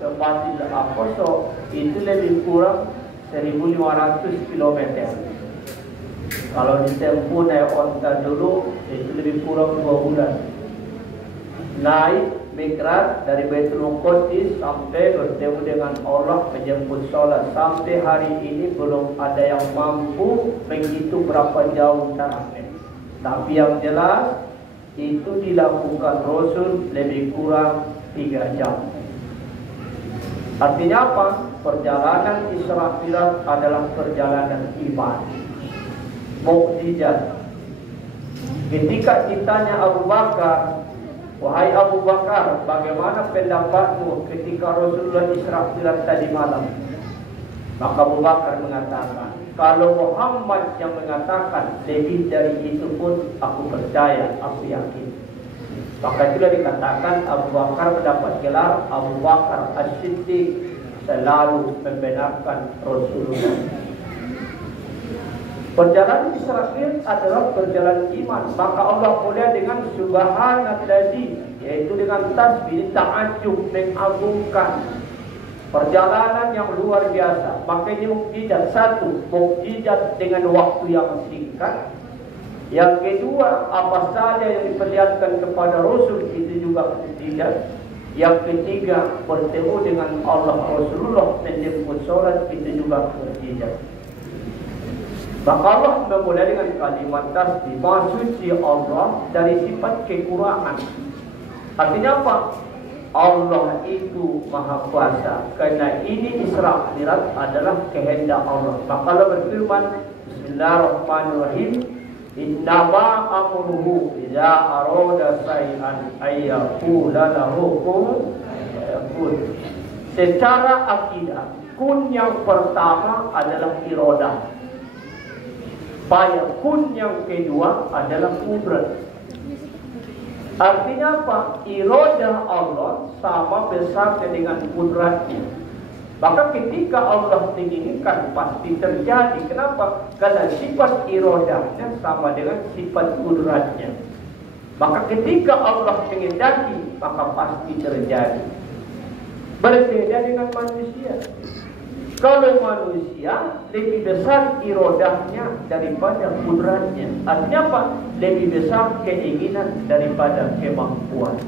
ke Masjid Al-Aqsa itu lebih kurang 1.500 km. Kalau ditempuh naik onta dulu itu lebih kurang 2 bulan. Naik Mi'raj dari Baitul Muqaddis sampai bertemu dengan Allah, menjemput sholat. Sampai hari ini belum ada yang mampu menghitung berapa jauh jaraknya. Tapi yang jelas itu dilakukan Rasul lebih kurang 3 jam. Artinya apa? Perjalanan Isra Mi'raj adalah perjalanan iman, mukjizat. Ketika ditanya Abu Bakar, wahai Abu Bakar, bagaimana pendapatmu ketika Rasulullah Isra Mi'raj tadi malam? Maka Abu Bakar mengatakan, kalau Muhammad yang mengatakan lebih dari itu pun aku percaya, aku yakin. Maka itulah dikatakan Abu Bakar mendapat gelar Abu Bakar As-Siddiq, selalu membenarkan Rasulullah. Perjalanan Isra Mi'raj adalah perjalanan iman. Maka Allah mulai dengan Subhanalladzi, yaitu dengan tasbih, ta'ajub, mengagungkan. Perjalanan yang luar biasa. Makanya mukjizat. Satu, mukjizat dengan waktu yang singkat. Yang kedua, apa saja yang diperlihatkan kepada Rasul itu juga mukjizat. Yang ketiga, bertemu dengan Allah, Rasulullah menjemput sholat, itu juga mukjizat. Maka Allah memulai dengan kalimat tasbih, Maha Suci Allah dari sifat kekurangan. Artinya apa? Allah itu Maha Kuasa. Karena ini Isra Mi'raj adalah kehendak Allah. Maka Allah berfirman, Bismillahirrahmanirrahim, Innama amruhu idza arada shay'an ayyaqula lahu kun fayakun. Secara akidah, kun yang pertama adalah iradah. Fayakun yang kedua adalah kudrat. Artinya apa? Iradah Allah sama besar dengan kudratnya. Maka ketika Allah menginginkan pasti terjadi. Kenapa? Karena sifat iradahnya sama dengan sifat kudratnya. Maka ketika Allah menghendaki, maka pasti terjadi. Berbeda dengan manusia. Kalau manusia lebih besar iradahnya daripada kudratnya. Artinya apa? Lebih besar keinginan daripada kemampuan.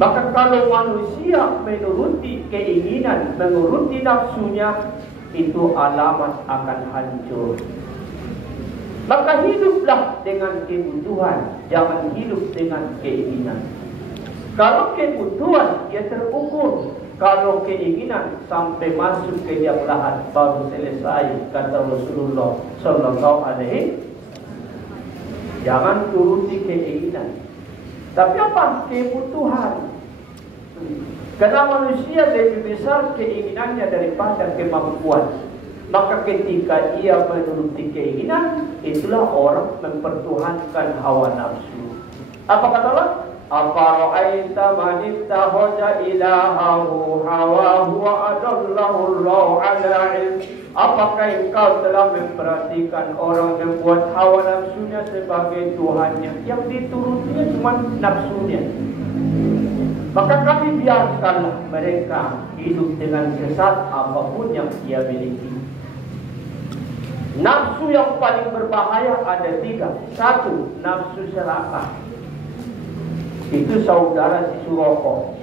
Maka kalau manusia menuruti keinginan, menuruti nafsunya, itu alamat akan hancur. Maka hiduplah dengan kebutuhan, jangan hidup dengan keinginan. Kalau kebutuhan, dia terukur. Kalau keinginan sampai masuk ke liang lahat baru selesai, kata Rasulullah Sallallahu Alaihi. Jangan turuti keinginan. Tapi apa? Kebutuhan. Karena manusia lebih besar keinginannya daripada kemampuan. Maka ketika ia menuruti keinginan, itulah orang mempertuhankan hawa nafsu. Apa kata Allah? Afara'aita man ittakhadha ilahahu hawahu wa adallahu Allahu ala ilm. Apakah engkau telah memperhatikan orang yang membuat hawa nafsunya sebagai Tuhannya, yang diturutinya cuma nafsunya? Maka kami biarkanlah mereka hidup dengan sesat apapun yang dia miliki. Nafsu yang paling berbahaya ada 3. 1, nafsu serakah. Itu saudara si Suroko.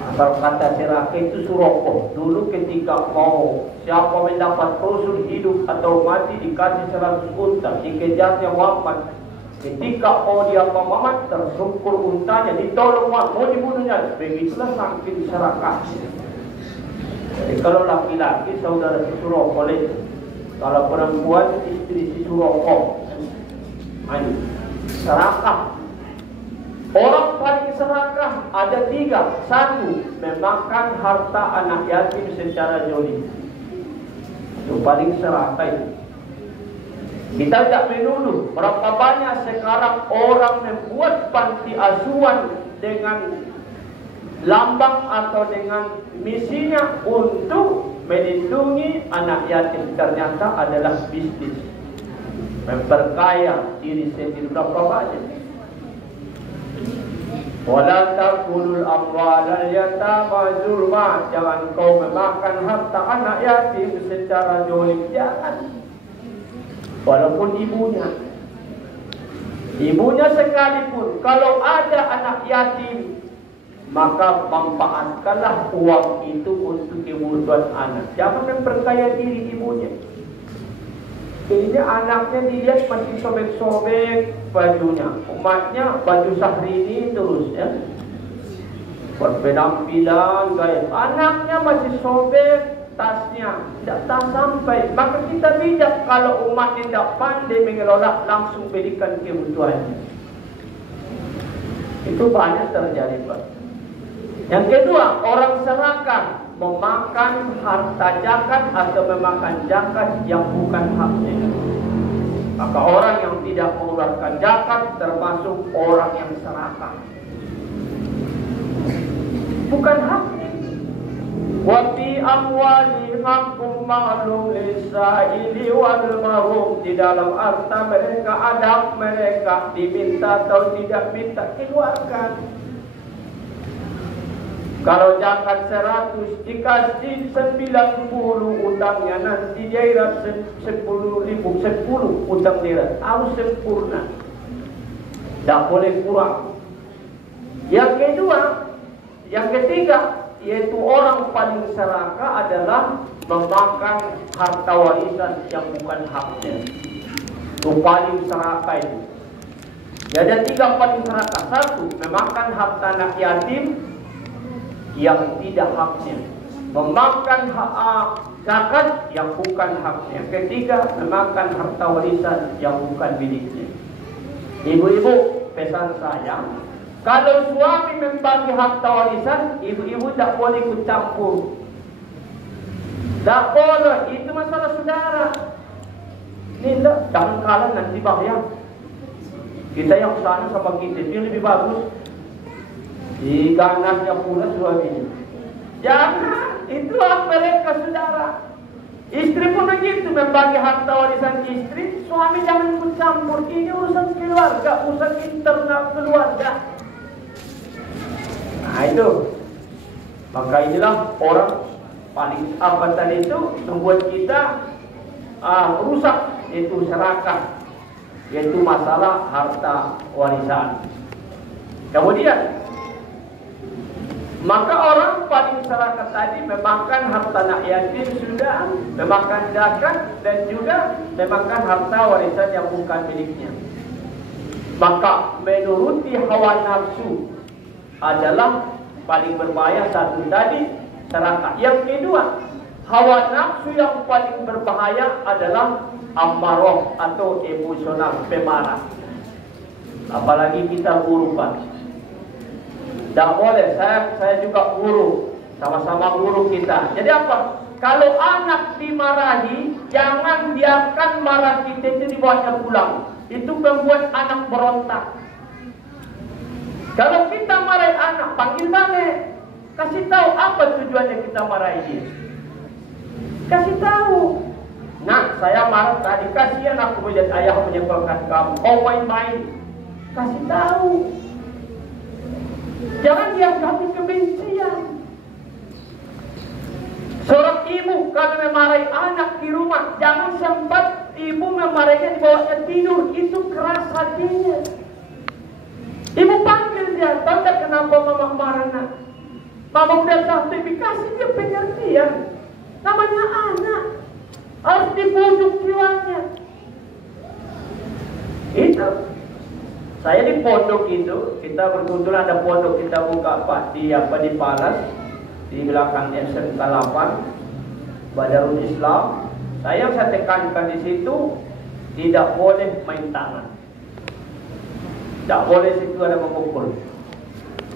Asal kata serakah itu Suroko. Dulu ketika mau siapa mendapat Rasul hidup atau mati dikasih 100 unta, dikejarnya Muhammad. Ketika mau dia Muhammad, tersungkur untanya, ditolong Muhammad, mau dibunuhnya. Begitulah saking serakahnya. Jadi kalau laki-laki saudara si Suroko, kalau perempuan istri si Suroko. Ini serakah. Orang paling serakah ada 3. 1, memakan harta anak yatim secara zalim. Itu paling serakah itu. Kita tidak menuduh berapa banyak sekarang orang membuat panti asuhan dengan lambang atau dengan misinya untuk melindungi anak yatim. Ternyata adalah bisnis, memperkaya diri sendiri. Berapa banyak? Wala takulul amwalal yatama zulma, jangan kau memakan harta anak yatim secara zalim, jangan. Walaupun ibunya sekalipun, kalau ada anak yatim, maka manfaatkanlah uang itu untuk kebutuhan anak. Jangan memperkaya diri ibunya. Ini anaknya dilihat masih sobek-sobek bajunya, umatnya baju Syahrini terus ya, berpenampilan gaya. Anaknya masih sobek tasnya, tidak sampai. Maka kita bijak kalau umat tidak pandai mengelola, langsung berikan kebutuhannya. Itu banyak terjadi, Pak. Yang kedua, orang serakah, memakan harta zakat atau memakan zakat yang bukan haknya. Maka orang yang tidak mengeluarkan zakat termasuk orang yang serakah, bukan haknya. Wa fi amwalihim haqqun ma'lum lis-sa'ili wal mahrum, di dalam harta mereka ada mereka diminta atau tidak minta, keluarkan. Kalau zakat 100 dikasih 90 utangnya, nanti dia irat 10.000, 10 utang dia harus sempurna, tidak boleh kurang. Yang ketiga, yaitu orang paling serakah adalah memakan harta warisan yang bukan haknya. Itu paling serakah itu. Jadi ada 3 paling serakah. 1, memakan harta anak yatim yang tidak haknya, memakan zakat yang bukan haknya. Ketiga, memakan harta warisan yang bukan miliknya. Ibu-ibu, pesan saya, kalau suami membagi harta warisan, ibu-ibu tak boleh ikut campur. Tak boleh, itu masalah saudara. Ini jangan kalah nanti bahaya. Kita yang sana sama kita, dia lebih bagus. Di ganasnya pula suaminya. Jangan, itu hak mereka saudara. Istri pun begitu, membagi harta warisan istri. Suami jangan ikut campur. Ini urusan keluarga, urusan internal keluarga. Nah itu. Maka inilah orang paling apa tadi itu membuat kita rusak, yaitu serakah, yaitu masalah harta warisan. Kemudian, maka orang paling serakah tadi memakan harta anak yatim sudah, memakan zakat, dan juga memakan harta warisan yang bukan miliknya. Maka menuruti hawa nafsu adalah paling berbahaya. 1 tadi, serakah. Yang kedua, hawa nafsu yang paling berbahaya adalah amarah atau emosional, pemarah. Apalagi kita guru, Pak. Tak boleh, saya juga guru, sama-sama guru kita. Jadi apa? Kalau anak dimarahi, jangan biarkan marah kita itu dibawanya pulang. Itu membuat anak berontak. Kalau kita marahi anak, panggil balik, kasih tahu apa tujuannya kita marahi dia. Kasih tahu. Nah, saya marah tadi, kasihan aku melihat ayah menyekolahkan kamu. Oh, main-main. Kasih tahu. Jangan dianggap kebencian. Seorang ibu kalau memarahi anak di rumah, jangan sempat ibu memarahinya dibawanya tidur. Itu keras hatinya. Ibu panggil dia, tahu tak kenapa mama marah nak? Mama udah sampai, kasih dia pengertian. Namanya anak, harus dibujuk jiwanya. Itu. Saya di pondok itu, kita berkebetulan ada pondok kita buka Pak di Palas, di belakang SMK 8, Badarul Islam. Saya tekankan di situ, tidak boleh main tangan, tidak boleh situ ada memukul.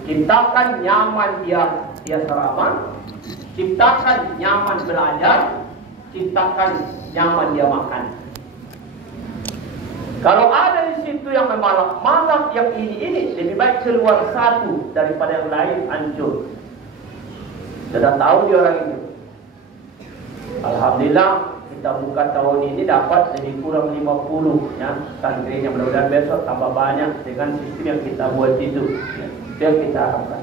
Ciptakan nyaman dia serama, ciptakan nyaman belajar, ciptakan nyaman dia makan. Kalau ada di situ yang memalak-malak yang ini lebih baik keluar satu daripada yang lain hancur. Sudah tahu dia orang itu. Alhamdulillah kita buka tahun ini dapat lebih kurang 50 ya santrinya, mudah-mudahan besok tambah banyak dengan sistem yang kita buat itu. Ya. Yang kita harapkan.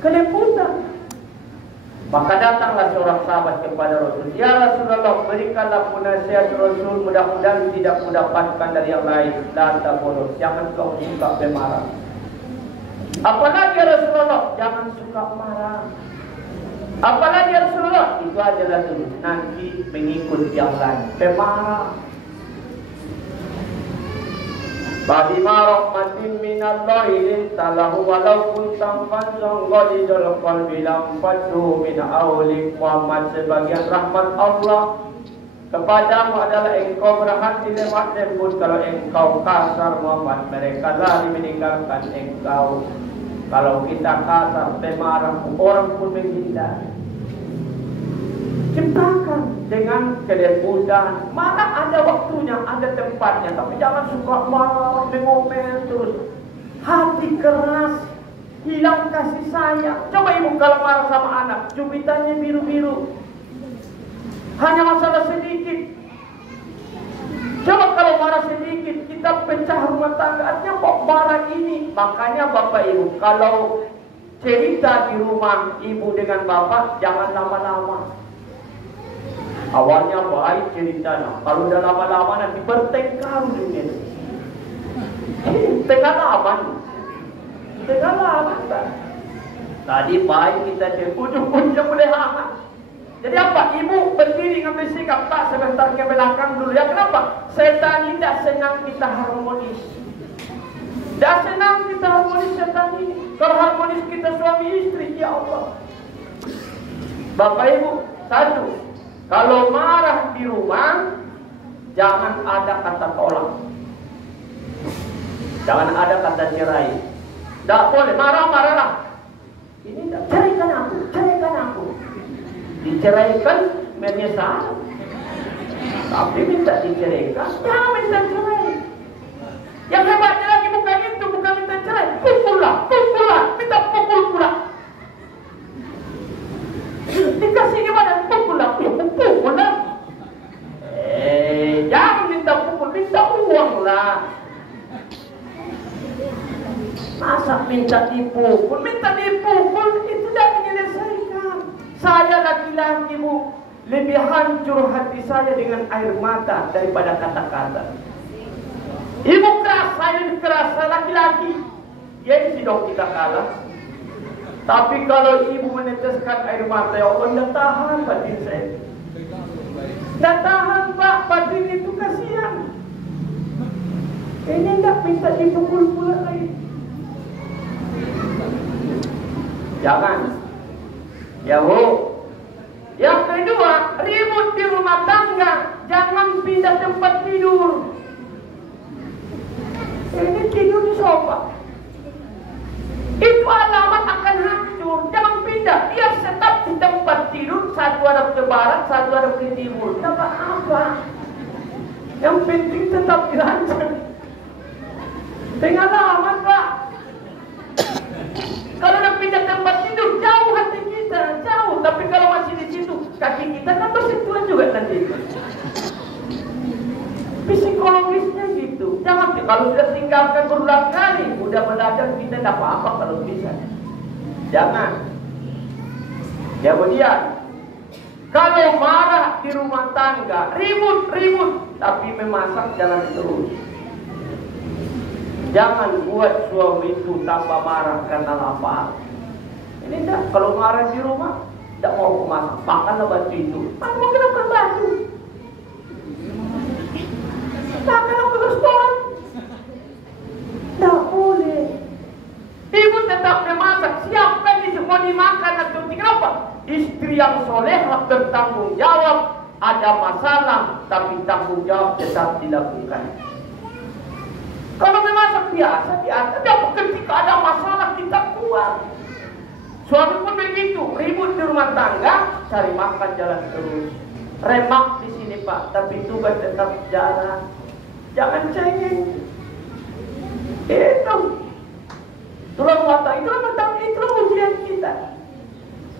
Kelebutan. Maka datanglah seorang sahabat kepada Rasul. Ya Rasulullah, berikanlah nasihat Rasul, mudah-mudahan tidak mendapatkan dari yang lain. La taboros, jangan kau suka pemarah. Apalagi ya Rasulullah, jangan suka marah. Apalagi ya Rasulullah, itu adalah dulu. Nanti mengikut yang lain. Pemarah. Bima rahmatin minallahi lintalahu walau kuntam fadzan ghalidul qalbi lam faddu min awlik. Muhammad, sebagian rahmat Allah kepadamu adalah engkau berhati lemah lembut. Kalau engkau kasar Muhammad, mereka lari meninggalkan engkau. Kalau kita kasar, pemarah, orang pun menghindar. Ciptakan dengan kelembutan. Mana ada waktunya, ada tempatnya. Tapi jangan suka marah, mengomel terus. Hati keras, hilang kasih sayang. Coba ibu kalau marah sama anak, cubitannya biru-biru. Hanya masalah sedikit. Coba kalau marah sedikit, kita pecah rumah tangga. Artinya kok marah ini. Makanya bapak ibu, kalau cerita di rumah ibu dengan bapak, jangan lama-lama. Awalnya baik ceritanya, kalau udah lama-lama nanti bertengkar dunia. Tengah lama. Tadi baik kita ujung-ujungnya mulai hangat. Jadi apa? Ibu berdiri ngambil sikap, tak sebentar ke belakang dulu. Ya kenapa? Setan tidak senang kita harmonis. Tidak senang kita harmonis setan ini. Kalau harmonis kita suami istri, ya Allah. Bapak ibu, satu. Kalau marah di rumah, jangan ada kata tolak. Jangan ada kata cerai. Tidak boleh, marah-marahlah. Ini tidak, ceraikan aku. Diceraikan, menyesal. Tapi minta diceraikan, jangan minta cerai. Yang hebatnya lagi bukan itu, bukan minta cerai. Pukullah, minta pukul pula. Dikasih gimana? Pukul lah. Jangan minta pukul, minta uang lah. Masa minta dipukul? Minta dipukul itu tidak menyelesaikan. Saya laki-laki bu, lebih hancur hati saya dengan air mata daripada kata-kata. Ibu keras, saya lebih keras, saya laki-laki. Ya isi dong kita kalah. Tapi kalau ibu meneteskan air mata, ya Allah, tidak tahan batin saya. Tidak tahan pak, batin itu kasihan. Ini tidak minta dipukul pula lagi. Jangan. Ya bu. Yang kedua, ribut di rumah tangga, jangan pindah tempat tidur. Ini tidur di sofa. Itu alamat akan hancur. Jangan pindah. Dia tetap di tempat tidur. Satu ada ke barat, satu ada ke timur. Tidak apa-apa. Yang penting tetap dihancur. Tengah alamat pak. Kalau udah pindah tempat tidur, jauh hati kita, jauh. Tapi kalau masih di situ, kaki kita kan bersentuhan juga nanti. Psikologisnya gitu. Jangan kalau sudah tinggalkan berulang kali, udah belajar kita tidak apa-apa kalau bisa. Jangan. Kemudian, kalau marah di rumah tangga, ribut, tapi memasak jalan terus. Jangan buat suami itu tambah marah karena lapar. Ini tidak. Kalau marah di rumah, tidak mau masak, makanlah batu itu. Mungkin makan batu. Makanlah ke restoran. Tidak boleh. Ibu tetap memasak, siapkan di semua dimakan atau kenapa? Istri yang solehah bertanggung jawab. Ada masalah, tapi tanggung jawab tetap dilakukan. Kalau memasak biasa, tapi ketika ada masalah kita kuat. Suami pun begitu, ribut di rumah tangga, cari makan jalan terus. Remak di sini pak, tapi tugas tetap jalan. Jangan cengeng. Itu tulang mata, itulah ujian kita.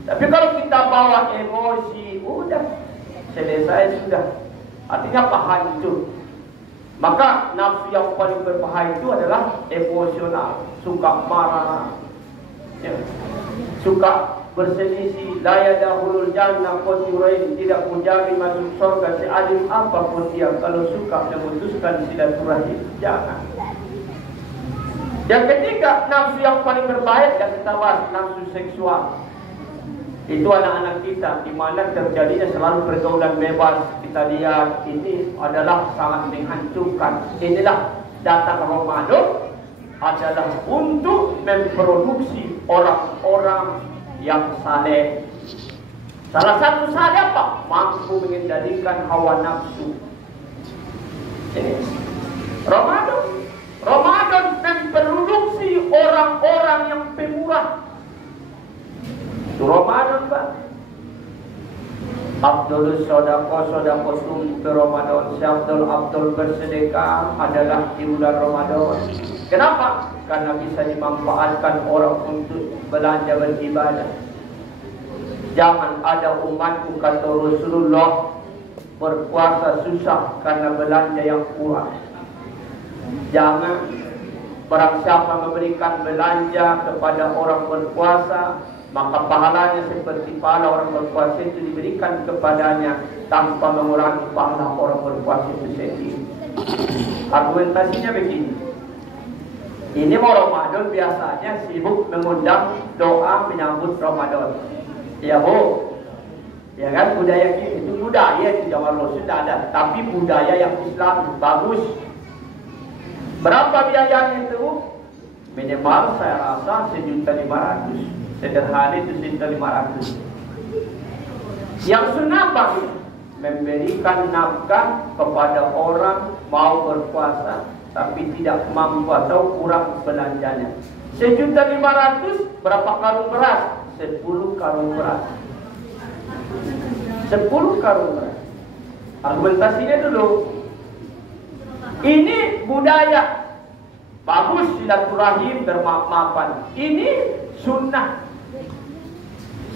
Tapi kalau kita bawa emosi, udah selesai sudah. Artinya apa? Hancur. Maka nafsu yang paling berbahaya itu adalah emosional, suka marah, Ya. Suka berselisih, la yadkhulul jannah qatirain, tidak menjamin masuk surga seadil apapun dia. Kalau suka memutuskan silaturahim, jangan. Yang ketiga, nafsu yang paling berbahaya yang kita bahas, nafsu seksual. Itu anak-anak kita, di mana terjadinya selalu pergaulan bebas. Kita lihat ini adalah sangat menghancurkan. Inilah datang Ramadan adalah untuk memproduksi orang-orang yang saleh. Salah satu saleh apa? Mampu mengendalikan hawa nafsu. Ini Ramadan memproduksi orang-orang yang pemurah. Itu Ramadan, Pak. Abdul sodako sum Ramadan. Abdul bersedekah adalah di bulan Ramadan. Kenapa? Karena bisa dimanfaatkan orang untuk belanja beribadah. Jangan ada umatku, kata Rasulullah, berpuasa susah karena belanja yang kurang. Jangan. Barang siapa memberikan belanja kepada orang berpuasa, maka pahalanya seperti pahala orang berpuasa itu diberikan kepadanya tanpa mengurangi pahala orang berpuasa itu sendiri. Argumentasinya begini. Ini mau Ramadan biasanya sibuk mengundang doa menyambut Ramadan. Ya Bu, ya kan, budaya kita itu budaya di zaman Rasul tidak ada, tapi budaya yang Islam bagus. Berapa biayanya itu? Minimal saya rasa 1.500.000. Sederhana itu 1.500.000. Yang sunnah bagi memberikan nafkah kepada orang mau berpuasa tapi tidak mampu atau kurang belanjanya. 1.500.000 berapa karung beras? 10 karung beras. 10 karung beras. Argumentasinya dulu. Ini budaya. Bagus silaturahim, bermaaf-maafan. Ini sunnah.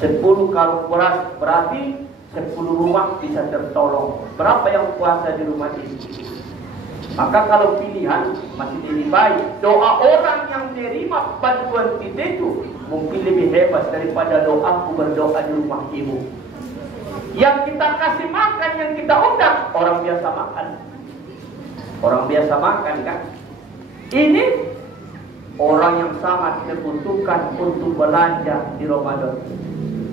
10 karung beras berarti 10 rumah bisa tertolong. Berapa yang puasa di rumah ini? Maka kalau pilihan masih lebih baik. Doa orang yang menerima bantuan kita itu mungkin lebih hebat daripada doaku berdoa di rumah ibu. Yang kita kasih makan, yang kita undang, orang biasa makan. Orang biasa makan kan. Ini orang yang sangat dibutuhkan untuk belanja di Ramadan.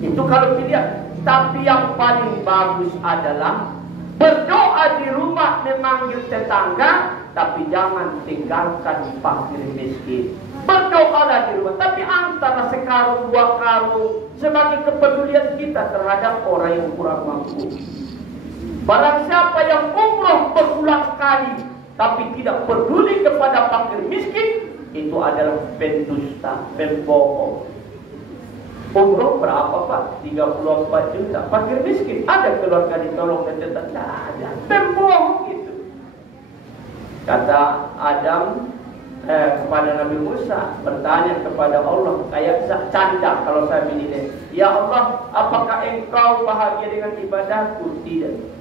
Itu kalau dilihat. Tapi yang paling bagus adalah berdoa di rumah, memanggil tetangga, tapi jangan tinggalkan fakir miskin. Berdoalah di rumah, tapi antara sekarung 2 karung sebagai kepedulian kita terhadap orang yang kurang mampu. Barang siapa yang umroh berulang kali tapi tidak peduli kepada fakir miskin, itu adalah pendusta, pembohong. Umroh berapa Pak? 34 juta. Fakir miskin, ada keluarga ditolong dan tetap tidak ada. Pembohong itu. Kata Adam kepada Nabi Musa, bertanya kepada Allah, kayak canda kalau saya menilai. Ya Allah, apakah engkau bahagia dengan ibadahku? Tidak.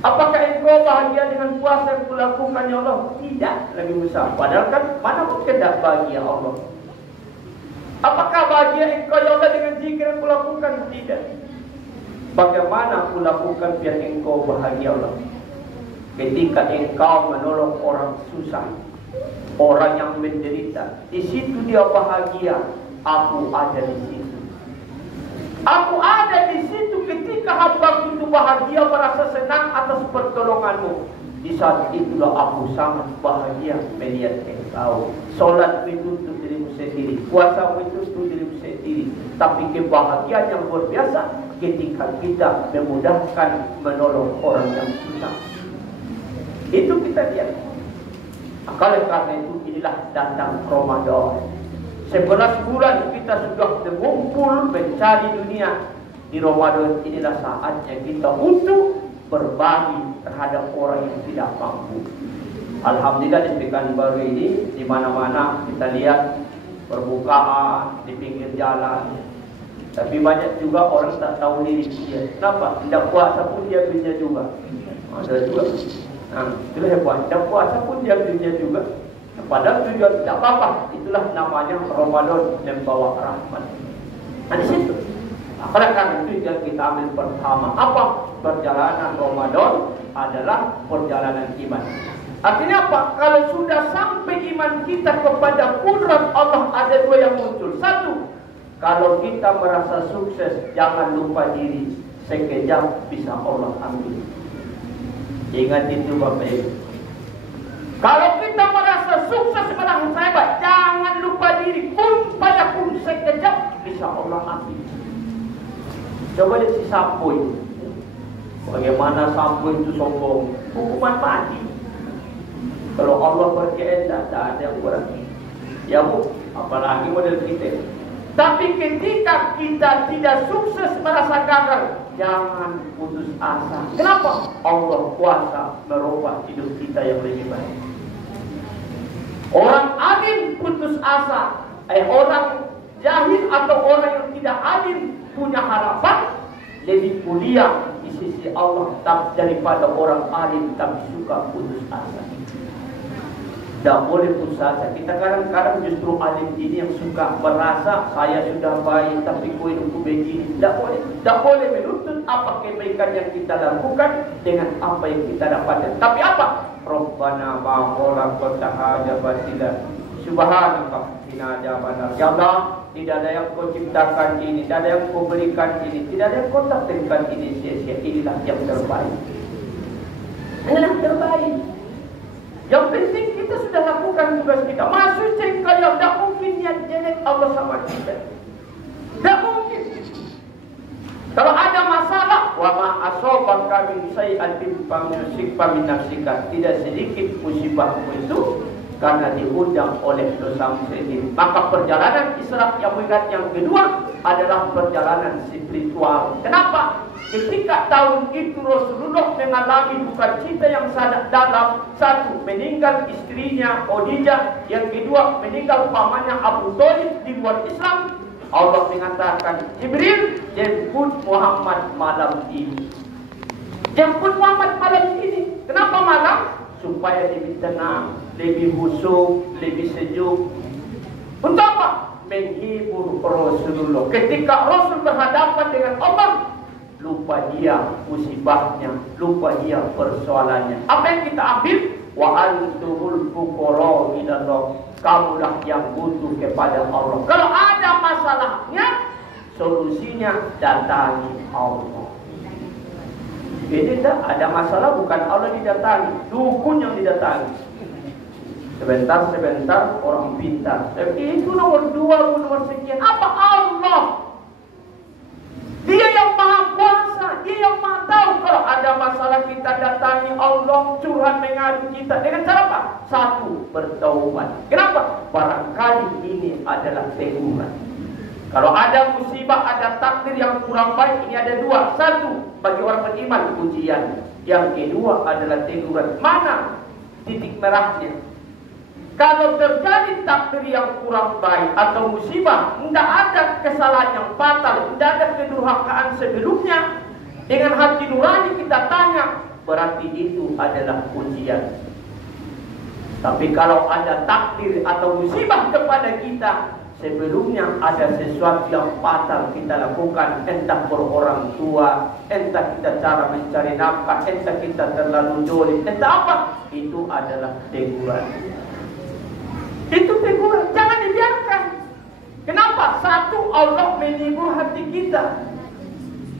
Apakah engkau bahagia dengan puasa yang kulakukan ya Allah? Tidak, Nabi Musa. Padahal kan mana mungkin tidak bahagia Allah. Apakah bahagia engkau ya Allah dengan zikir yang kulakukan? Tidak. Bagaimana kulakukan biar engkau bahagia Allah? Ketika engkau menolong orang susah, orang yang menderita, di situ dia bahagia. Aku ada di situ. Aku ada di situ ketika hamba itu bahagia, merasa senang atas pertolonganmu. Di saat itulah aku sangat bahagia melihat engkau. Solat itu untuk dirimu sendiri, puasa itu untuk dirimu sendiri. Tapi kebahagiaan yang luar biasa ketika kita memudahkan menolong orang yang susah. Itu kita lihat. Oleh karena itu inilah datang Ramadan. 11 bulan kita sudah mengumpul mencari dunia. Di Ramadan inilah saatnya kita untuk berbagi terhadap orang yang tidak mampu. Alhamdulillah di Pekanbaru ini di mana-mana kita lihat perbukaan di pinggir jalan. Tapi banyak juga orang tak tahu diri dia. Kenapa? Tidak puasa pun dia belinya juga. Ada juga. Nah, itu hebat. Tidak puasa pun dia belinya juga. Padahal tujuan tidak apa-apa. Itulah namanya Ramadan membawa rahmat. Nah di situ. Oleh karena itu yang kita ambil pertama apa? Perjalanan Ramadan adalah perjalanan iman. Artinya apa? Kalau sudah sampai iman kita kepada kudrat Allah, ada dua yang muncul. Satu, kalau kita merasa sukses, jangan lupa diri. Sekejap bisa Allah ambil. Ingat itu Bapak Ibu. Kalau kita merasa sukses, merasa hebat, jangan lupa diri. Kun payakun, sekejap bisa Allah ambil. Coba lihat si Sampo itu. Bagaimana Sampo itu sombong. Hukuman mati. Kalau Allah berkehendak, tak ada yang berani. Ya Bu, apalagi model kita. Tapi ketika kita tidak sukses, merasa gagal, jangan putus asa. Kenapa? Allah kuasa merubah hidup kita yang lebih baik. Orang alim putus asa, orang jahil atau orang yang tidak alim punya harapan lebih mulia di sisi Allah daripada orang alim tapi suka putus asa. Tidak boleh putus asa. Kita kadang-kadang justru alim ini yang suka merasa saya sudah baik tapi kau hidupku begini. Tidak boleh. Tidak boleh menuntut apa kebaikan yang kita lakukan dengan apa yang kita dapatkan. Tapi apa? Rabbana ma'olah kotahaja batilah subhanallah hina jabanar. Ya Allah, tidak ada yang kau ciptakan ini, tidak ada yang kau berikan ini, tidak ada yang kau takdirkan ini sia-sia. Inilah yang terbaik. Inilah terbaik. Yang penting kita sudah lakukan tugas kita. Maksudnya kalau tidak mungkin niat jelek Allah sama kita. Tidak mungkin. Kalau ada masalah, wa ma asobaka min sayyi'atin famusibha min nafsika. Tidak sedikit musibahmu itu karena diundang oleh dosamu sendiri. Maka perjalanan Isra yang berat yang kedua adalah perjalanan spiritual. Kenapa? Ketika tahun itu Rasulullah mengalami duka cita yang sangat dalam. Satu, meninggal istrinya Khadijah. Yang kedua, meninggal pamannya Abu Thalib di luar Islam. Allah mengatakan, Jibril, jemput Muhammad malam ini. Jemput Muhammad malam ini. Kenapa malam? Supaya lebih tenang, lebih khusyuk, lebih sejuk. Untuk apa? Menghibur Rasulullah. Ketika Rasul berhadapan dengan Allah, lupa dia musibahnya, lupa dia persoalannya. Apa yang kita ambil? Wa antumul fuqara ilallah. Kamulah yang butuh kepada Allah. Kalau ada masalahnya, solusinya datangi Allah. Jadi tak ada masalah bukan Allah didatangi, dukun yang didatangi. Sebentar orang pintar. Itu nomor 2, nomor sekian. Apa Allah? Dia yang maha kuasa, dia yang maha tahu. Kalau ada masalah kita datangi Allah, curhat mengadu kita. Dengan cara apa? Satu, bertaubat. Kenapa? Barangkali ini adalah teguran. Kalau ada musibah, ada takdir yang kurang baik, ini ada dua. Satu, bagi orang beriman ujian. Yang kedua adalah teguran. Mana titik merahnya? Kalau terjadi takdir yang kurang baik atau musibah, tidak ada kesalahan yang fatal, tidak ada kedurhakaan sebelumnya, dengan hati nurani kita tanya, berarti itu adalah ujian. Tapi kalau ada takdir atau musibah kepada kita, sebelumnya ada sesuatu yang fatal kita lakukan, entah orang tua, entah kita cara mencari nafkah, entah kita terlalu jolim, entah apa, itu adalah teguran. Itu teguran, jangan dibiarkan. Kenapa? Satu, Allah menghibur hati kita.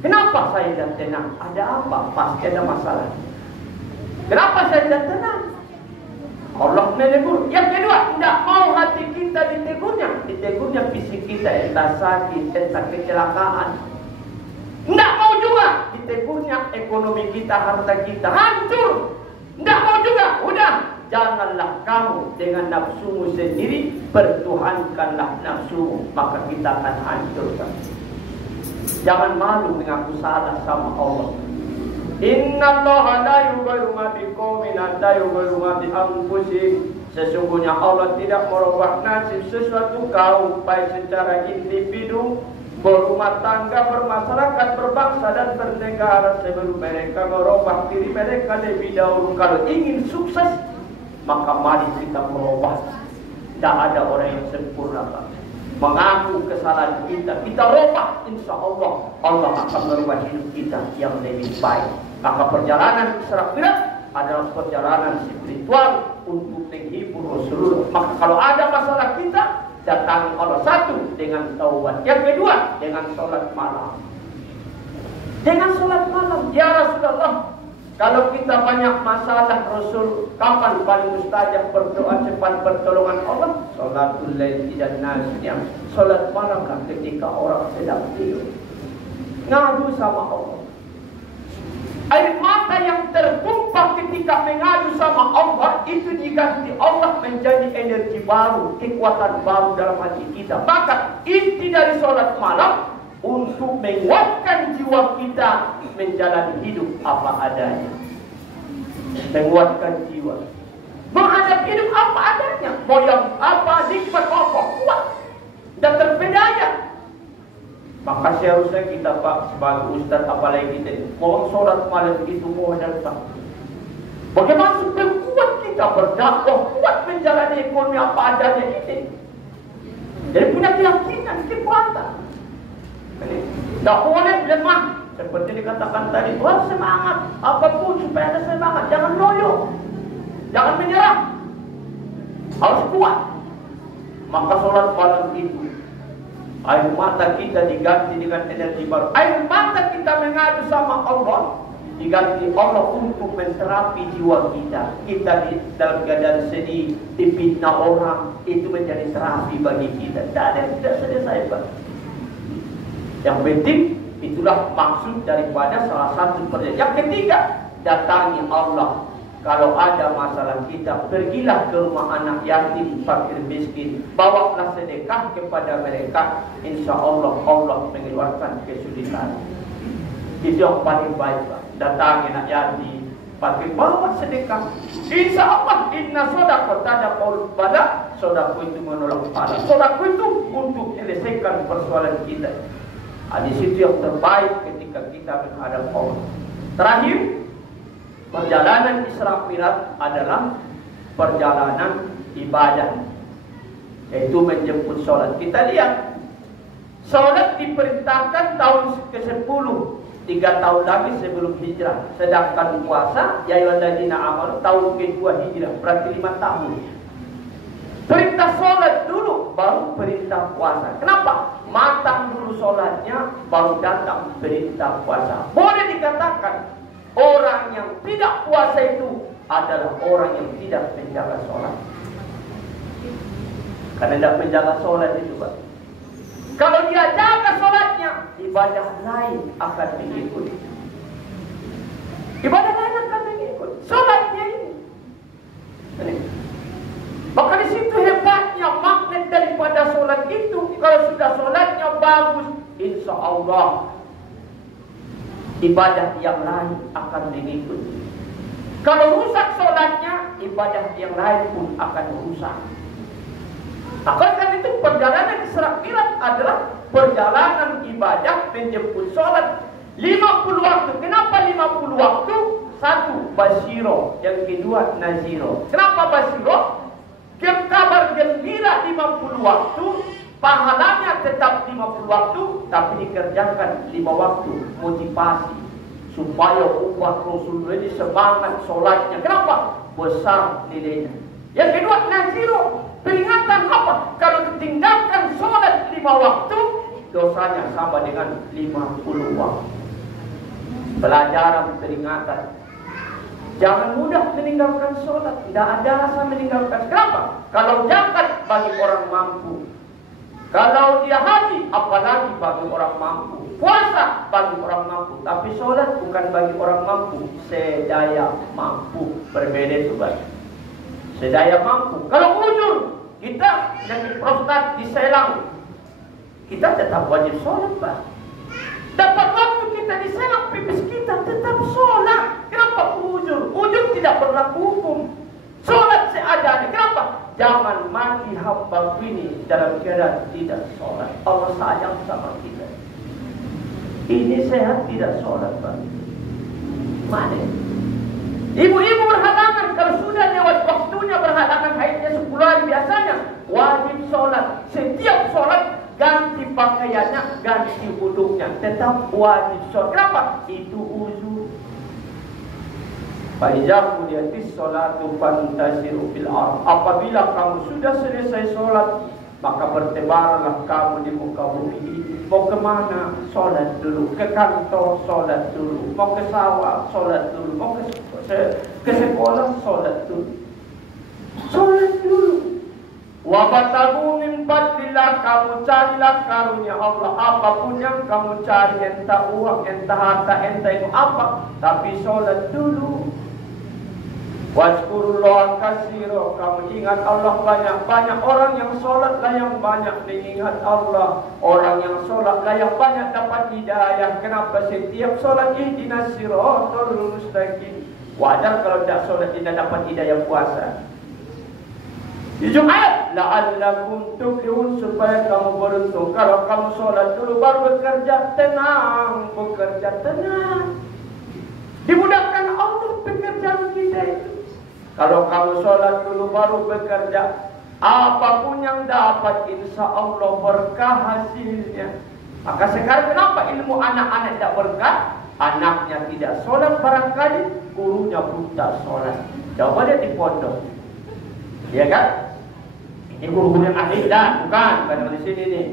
Kenapa saya tidak tenang? Ada apa? Pasti ada masalah. Kenapa saya tidak tenang? Allah menegur. Yang kedua, tidak mau hati kita ditegurnya. Ditegurnya fisik kita, entah sakit, entah kecelakaan. Tidak mau juga ditegurnya ekonomi kita, harta kita hancur. Tidak mau juga. Udah, janganlah kamu dengan nafsumu sendiri, pertuhankanlah nafsumu, maka kita akan hancurkan. Jangan malu mengaku salah sama Allah. Innallaha la yughayyiru ma biqaumin hatta yughayyiru ma bi anfusihim. Sesungguhnya Allah tidak merubah nasib sesuatu kaum, baik secara individu, berumah tangga, bermasyarakat, berbangsa dan bernegara, sebelum mereka merubah diri mereka lebih dahulu. Kalau ingin sukses, maka mari kita merubah Tidak ada orang yang sempurna, Pak. Mengaku kesalahan kita robah, insya Allah Allah akan merubah hidup kita yang lebih baik. Maka perjalanan Isra Mi'raj adalah perjalanan spiritual untuk menghibur seluruh. Maka kalau ada masalah kita, datangi Allah. Satu, dengan taubat. Yang kedua, dengan sholat malam. Dengan sholat malam. Ya Rasulullah, kalau kita banyak masalah, Rasul, kapan paling mustajab berdoa cepat pertolongan Allah? Sholatul lail idan nas yang sholat malam lah ketika orang sedang tidur. Ngadu sama Allah. Air mata yang tertumpah ketika mengadu sama Allah itu diganti Allah menjadi energi baru, kekuatan baru dalam hati kita. Maka inti dari sholat malam untuk menguatkan jiwa kita menjalani hidup apa adanya. Menguatkan jiwa menghadapi hidup apa adanya. Mau yang apa, nikmat apa, kuat dan terpedaya. Maka seharusnya kita, Pak, sebagai ustaz, apalagi kita mohon sholat malam itu mohon Pak. Bagaimana supaya kuat kita berdakwah, kuat menjalani ekonomi apa adanya ini. Jadi punya keyakinan, kekuatan. Tidak boleh lemah. Seperti dikatakan tadi, Tuhan semangat. Apapun supaya ada semangat. Jangan loyo. Jangan menyerah. Harus kuat. Maka sholat malam itu, air mata kita diganti dengan energi baru. Air mata kita mengadu sama Allah, diganti Allah untuk menterapi jiwa kita. Kita di dalam keadaan sedih, difitnah orang, itu menjadi terapi bagi kita. Tidak ada yang tidak selesai, Pak. Yang penting, itulah maksud daripada salah satu perjalanan. Yang ketiga, datangi Allah. Kalau ada masalah kita, pergilah ke rumah anak yatim, fakir miskin, bawalah sedekah kepada mereka. Insya Allah Allah mengeluarkan kesulitan. Itu yang paling baik, Pak. Datangi anak yatim, fakir, bawa sedekah. Insya Allah inna sodako tadaqul bala. Sodako itu menolak pahala. Sodako itu untuk menyelesaikan persoalan kita. Di situ yang terbaik ketika kita menghadap Allah. Terakhir, perjalanan Isra Mi'raj adalah perjalanan ibadah, yaitu menjemput sholat. Kita lihat, sholat diperintahkan tahun ke-10, 3 tahun lagi sebelum hijrah. Sedangkan puasa, ya ayyuhalladzina amanu, tahun ke-2 hijrah, berarti 5 tahun. Perintah sholat dulu, baru perintah puasa. Kenapa? Matang dulu sholatnya, baru datang perintah puasa. Boleh dikatakan, orang yang tidak puasa itu adalah orang yang tidak menjaga sholat. Karena tidak menjaga sholat itu, Pak. Kalau dia jaga sholatnya, ibadah lain akan mengikuti. Ibadah lain akan mengikuti. Sholatnya ini. Maka di situ hebatnya magnet daripada sholat itu. Kalau sudah sholatnya bagus, insya Allah ibadah yang lain akan mengikuti. Kalau rusak sholatnya, ibadah yang lain pun akan rusak. Maka itu perjalanan Isra Mi'raj adalah perjalanan ibadah menjemput sholat 50 waktu. Kenapa 50 waktu? Satu, basiro. Yang kedua, naziro. Kenapa basiro? Kabar gembira 50 waktu, pahalanya tetap 50 waktu, tapi dikerjakan 5 waktu. Motivasi supaya umat Rasulullah ini semangat sholatnya. Kenapa? Besar nilainya. Yang kedua, naziro. Peringatan apa? Kalau ditinggalkan sholat 5 waktu, dosanya sama dengan 50 waktu. Pelajaran peringatan. Jangan mudah meninggalkan sholat. Tidak ada rasa meninggalkan. Kenapa? Kalau zakat bagi orang mampu. Kalau dia haji, apalagi bagi orang mampu. Puasa bagi orang mampu. Tapi sholat bukan bagi orang mampu. Sedaya mampu. Berbeda itu, Pak. Sedaya mampu. Kalau ujur, kita penyakit prostat diselang, kita tetap wajib sholat, Pak. Dapat waktu kita diselang pipis kita, tetap sholat. Kenapa ujur? Ujur tidak berlaku hukum. Sholat seadanya. Kenapa? Jangan mati hamba ini dalam keadaan tidak sholat. Allah sayang sama kita. Ini sehat tidak sholat, Pak. Mana? Ibu-ibu berhalangan kalau sudah lewat waktu waktunya berhalangan haidnya 10 hari biasanya, wajib sholat. Setiap sholat ganti pakaiannya, ganti wuduknya, tetap wajib sholat. Kenapa? Itu uzur. Faiza qudiyatis sholatu fantasiru fil ardh. Apabila kamu sudah selesai sholat, maka bertebaranlah kamu di muka bumi ini. Mau kemana? Sholat dulu. Ke kantor, sholat dulu. Mau ke sawah, sholat dulu. Mau ke sekolah, sholat dulu. Sholat dulu. Wabatabu min fadlillah, kamu carilah karunia Allah. Apapun yang kamu cari, entah uang, entah harta, entah itu apa, tapi sholat dulu. Wazkurullah katsira, kamu ingat Allah banyak-banyak. Orang yang sholat lah yang banyak mengingat Allah. Orang yang sholat lah yang banyak dapat hidayah. Kenapa? Setiap sholat ihdinas siratal mustaqim. Wajar kalau tidak sholat tidak dapat hidayah puasa. Di Jumat, la'allakum tuflihun, supaya kamu beruntung. Kalau kamu sholat dulu baru bekerja, tenang. Bekerja tenang. Dimudahkan Allah pekerjaan kita itu. Kalau kamu sholat dulu baru bekerja, apapun yang dapat insya Allah berkah hasilnya. Maka sekarang kenapa ilmu anak-anak tidak berkah? Anaknya tidak sholat barangkali, gurunya buta sholat. Coba dia di pondok, ya kan? Ini guru yang ahli dah, bukan di sini nih.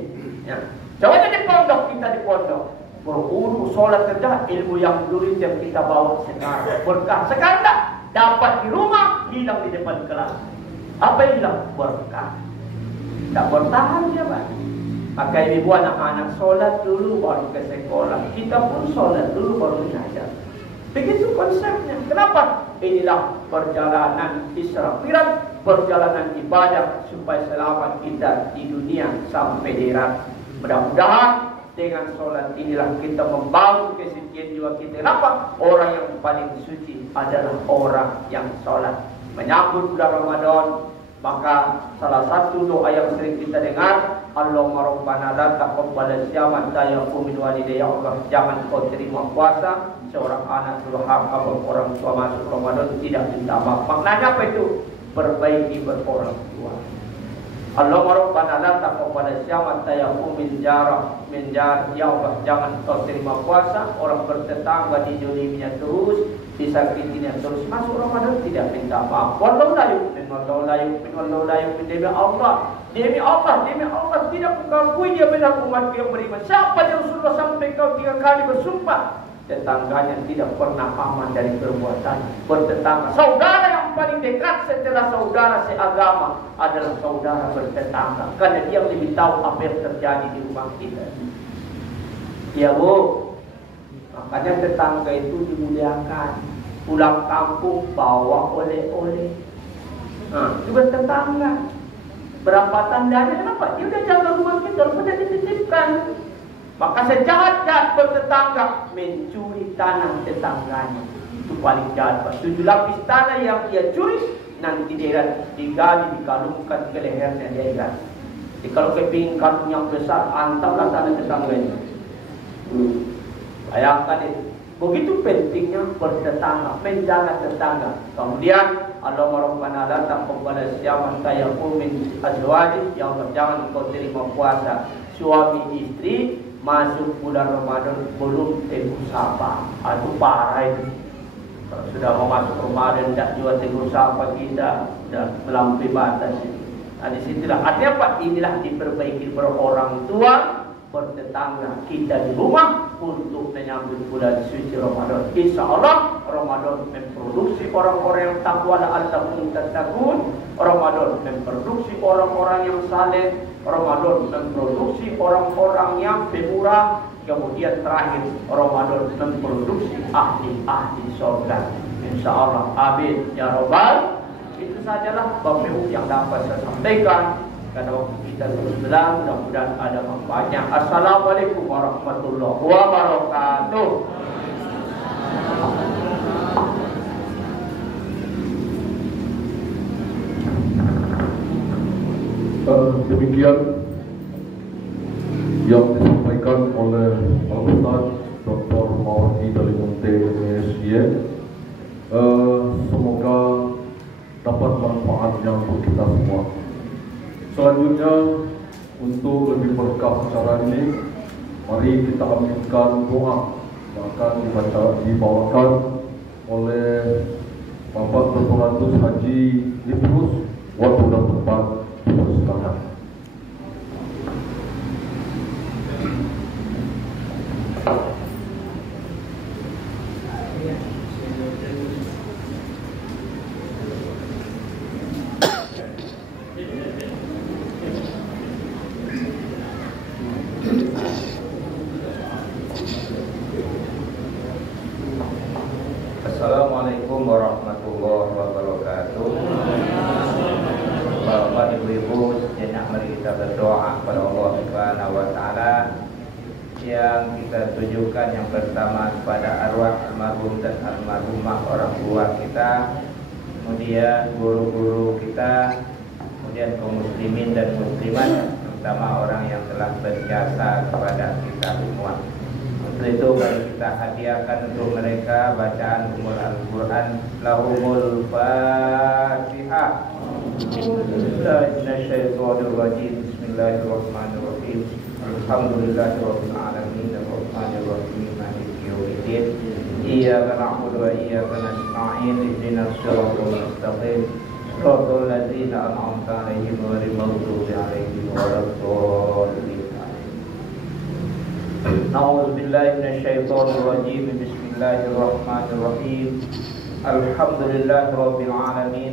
Ya. Coba dia di pondok, kita di pondok. Berguru sholat kerja, ilmu yang dulu yang kita bawa sekarang berkah. Sekarang tak dapat di rumah, hilang di depan kelas. Apa yang hilang? Berkah. Tak bertahan dia, Pak. Maka ibu anak-anak sholat dulu baru ke sekolah. Kita pun sholat dulu baru belajar. Begitu konsepnya. Kenapa? Inilah perjalanan Isra Mi'raj, perjalanan ibadah supaya selamat kita di dunia sampai di akhirat. Mudah-mudahan dengan sholat inilah kita membangun kesucian jiwa kita. Kenapa? Orang yang paling suci adalah orang yang sholat. Menyambut bulan Ramadan, maka salah satu doa yang sering kita dengar, Allahumma rabbana la taqabbal siyama tayaqqu min walidayya. Allah, jangan kau terima puasa seorang anak durhaka berorang tua masuk Ramadan tidak minta maaf. Maknanya apa itu? Perbaiki berorang tua. Allahumma rabbana la taqabbal siyama tayaqqu min jar. Ya Allah, jangan kau terima puasa orang bertetangga dijoliminya terus, disakitinya terus, masuk Ramadan tidak minta maaf. Wallahu la yu'min, wallahu la yu'min, wallahu la yu'min. Demi Allah, demi Allah, demi Allah tidak mengakui dia benar umat yang beriman. Siapa yang Rasulullah sampai kau 3 kali bersumpah, tetangganya tidak pernah aman dari perbuatan bertetangga. Saudara yang paling dekat setelah saudara seagama adalah saudara bertetangga, karena dia lebih tahu apa yang terjadi di rumah kita. Ya Bu, makanya tetangga itu dimuliakan. Pulang kampung bawa oleh-oleh. Nah, juga tetangga. Berapa tandanya? Kenapa? Dia udah jaga rumah kita, sudah dititipkan. Maka sejahat-jahat bertetangga mencuri tanah tetangganya. Itu paling jahat. 7 lapis tanah yang dia curi nanti dia digali, dikalungkan ke lehernya dia. Jadi kalau kepingin kalung yang besar, antarlah tanah tetangganya. Bayangkan itu. Begitu pentingnya bertetangga, menjaga tetangga. Kemudian Allahumma rabbana la taqabbal siyama tayaqqu min azwaji. Ya Allah, jangan kau terima puasa suami istri masuk bulan Ramadan belum tegur sapa. Itu parah itu. Kalau sudah mau masuk Ramadan tidak juga tegur sapa kita, sudah melampaui batas ini. Nah, disitulah artinya apa? Inilah diperbaiki berorang tua, bertetangga kita di rumah untuk menyambut bulan suci Ramadan. Insya Allah Ramadan memproduksi orang-orang yang takwa la'allakum tattaqun. Ramadan memproduksi orang-orang yang saleh. Ramadan memproduksi orang-orang yang pemurah. Kemudian terakhir Ramadan memproduksi ahli-ahli surga. Insya Allah. Amin ya Rabbal. Itu sajalah Bapak Ibu yang dapat saya sampaikan. Karena waktu kita berjalan, mudah-mudahan ada manfaatnya. Assalamualaikum warahmatullahi wabarakatuh. Demikian yang disampaikan oleh Al-Ustaz Dr. Mawardi dari Monte MSY. Semoga dapat manfaat manfaatnya untuk kita semua. Selanjutnya, untuk lebih berkah acara ini, mari kita aminkan doa yang akan dibawakan oleh Bapak Dr. Antus Haji Idrus. Waktu dan tempat dipersilakan. Assalamualaikum warahmatullahi wabarakatuh. Bapak Ibu-ibu, sejenak mari kita berdoa kepada Allah Subhanahu wa taala yang kita tujukan yang pertama kepada arwah almarhum dan almarhumah orang tua kita, kemudian guru-guru kita, kemudian kaum muslimin dan muslimat, terutama orang yang telah berjasa kepada kita semua. Untuk itu mari kita hadiahkan untuk mereka bacaan umul Al-Quran. Lahumul Fatihah. Bismillahirrahmanirrahim. Alhamdulillahirabbil alamin arrahmanir rahim maliki yaumiddin. Iyyaka na'budu wa iyyaka nasta'in ihdinas siratal mustaqim. Shiratal ladzina an'amta 'alaihim ghairil maghdubi 'alaihim waladdallin. A'udzu billahi minasyaitonir rajim. Bismillahirrahmanirrahim. Alhamdulillahirabbil alamin.